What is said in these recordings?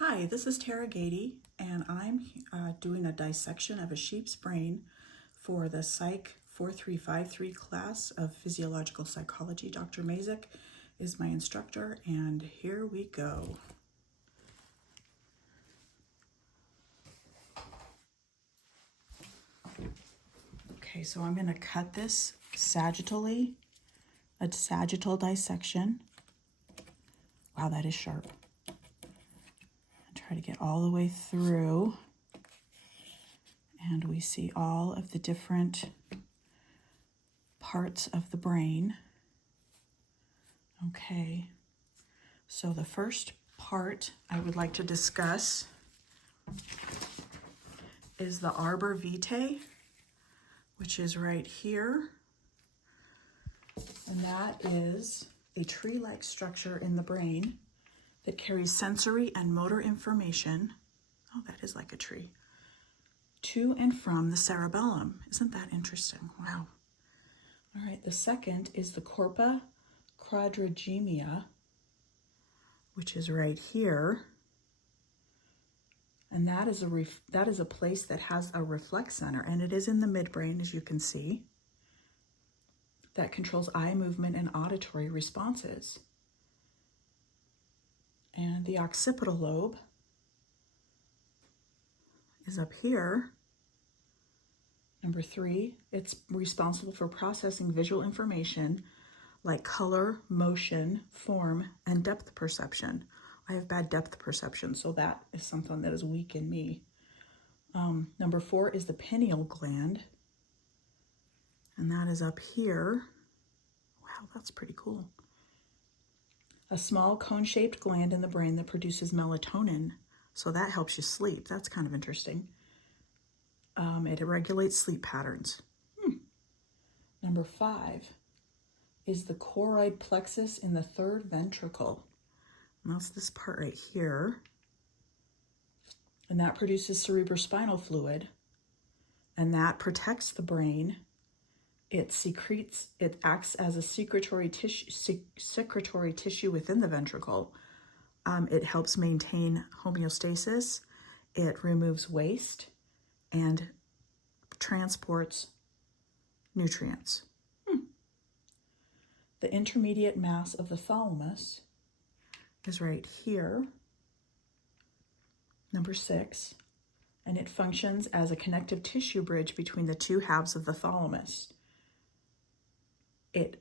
Hi, this is Tara Gady, and I'm doing a dissection of a sheep's brain for the PSYC 4353 class of physiological psychology. Dr. Mazik is my instructor, and here we go. Okay, so I'm going to cut this sagittally, a sagittal dissection. Wow, that is sharp. Try to get all the way through, and we see all of the different parts of the brain. Okay, so the first part I would like to discuss is the arbor vitae, which is right here, and that is a tree-like structure in the brain that carries sensory and motor information, oh, that is like a tree, to and from the cerebellum. Isn't that interesting? Wow. All right, the second is the corpora quadrigemia, which is right here. And that is a place that has a reflex center, and it is in the midbrain, as you can see, that controls eye movement and auditory responses. And the occipital lobe is up here. Number 3, it's responsible for processing visual information like color, motion, form, and depth perception. I have bad depth perception, so that is something that is weak in me. Number 4 is the pineal gland, and that is up here. Wow, that's pretty cool. A small cone-shaped gland in the brain that produces melatonin, so that helps you sleep. That's kind of interesting. It regulates sleep patterns. Number 5 is the choroid plexus in the third ventricle. And that's this part right here. And that produces cerebrospinal fluid, and that protects the brain. It acts as a secretory tissue within the ventricle. It helps maintain homeostasis. It removes waste and transports nutrients. The intermediate mass of the thalamus is right here, number 6, and it functions as a connective tissue bridge between the two halves of the thalamus. It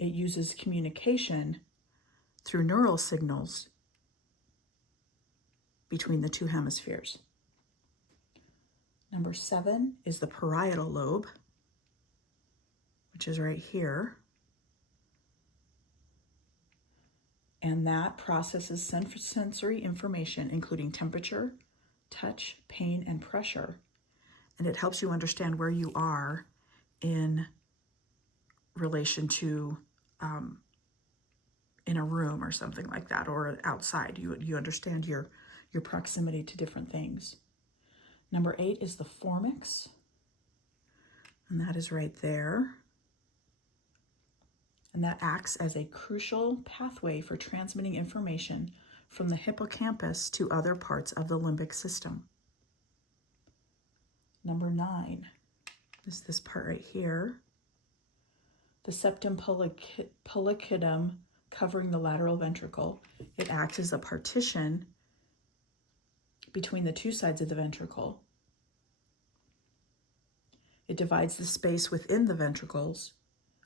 uses communication through neural signals between the two hemispheres. Number 7 is the parietal lobe, which is right here. And that processes sensory information, including temperature, touch, pain, and pressure. And it helps you understand where you are in relation to in a room or something like that, or outside. You understand your proximity to different things. Number 8 is the fornix, and that is right there. And that acts as a crucial pathway for transmitting information from the hippocampus to other parts of the limbic system. Number 9 is this part right here. The septum pellucidum covering the lateral ventricle. It acts as a partition between the two sides of the ventricle. It divides the space within the ventricles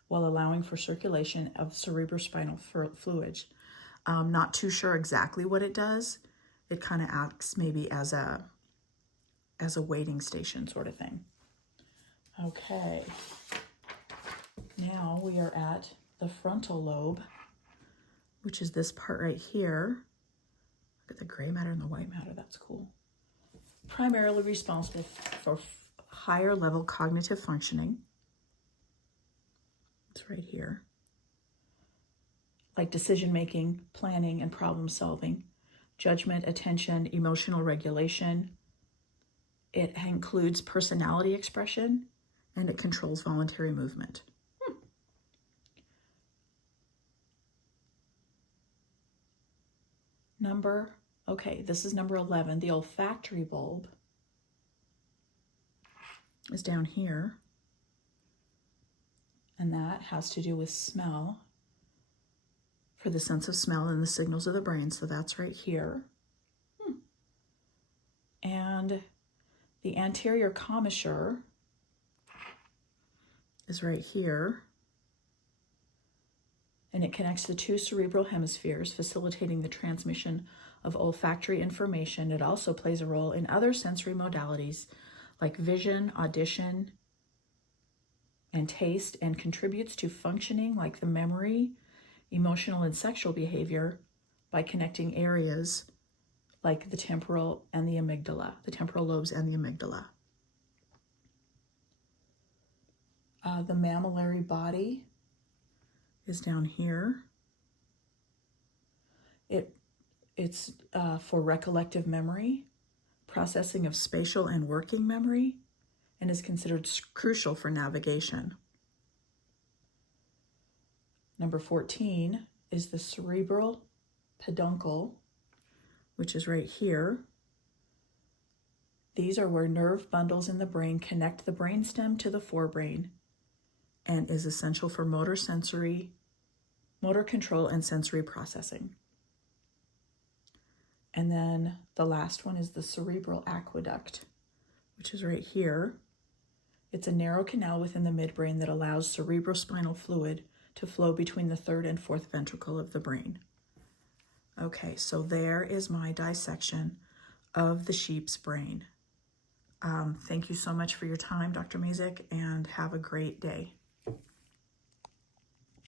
while allowing for circulation of cerebrospinal fluid. Not too sure exactly what it does. It kind of acts maybe as a waiting station sort of thing. Okay, now we are at the frontal lobe, which is this part right here. Look at the gray matter and the white matter, that's cool. Primarily responsible for higher level cognitive functioning. It's right here. Like decision making, planning, and problem solving, judgment, attention, emotional regulation. It includes personality expression, and it controls voluntary movement. Number Okay, this is number 11. The olfactory bulb is down here, and that has to do with smell, for the sense of smell and the signals of the brain, so that's right here. And the anterior commissure is right here, and it connects the two cerebral hemispheres, facilitating the transmission of olfactory information. It also plays a role in other sensory modalities like vision, audition, and taste, and contributes to functioning like the memory, emotional, and sexual behavior by connecting areas like the temporal and the amygdala, the temporal lobes and the amygdala. The mammillary body is down here. It's for recollective memory, processing of spatial and working memory, and is considered crucial for navigation. Number 14 is the cerebral peduncle, which is right here. These are where nerve bundles in the brain connect the brainstem to the forebrain and is essential for motor control and sensory processing. And then the last one is the cerebral aqueduct, which is right here. It's a narrow canal within the midbrain that allows cerebrospinal fluid to flow between the third and fourth ventricle of the brain. Okay, so there is my dissection of the sheep's brain. Thank you so much for your time, Dr. Mazik, and have a great day.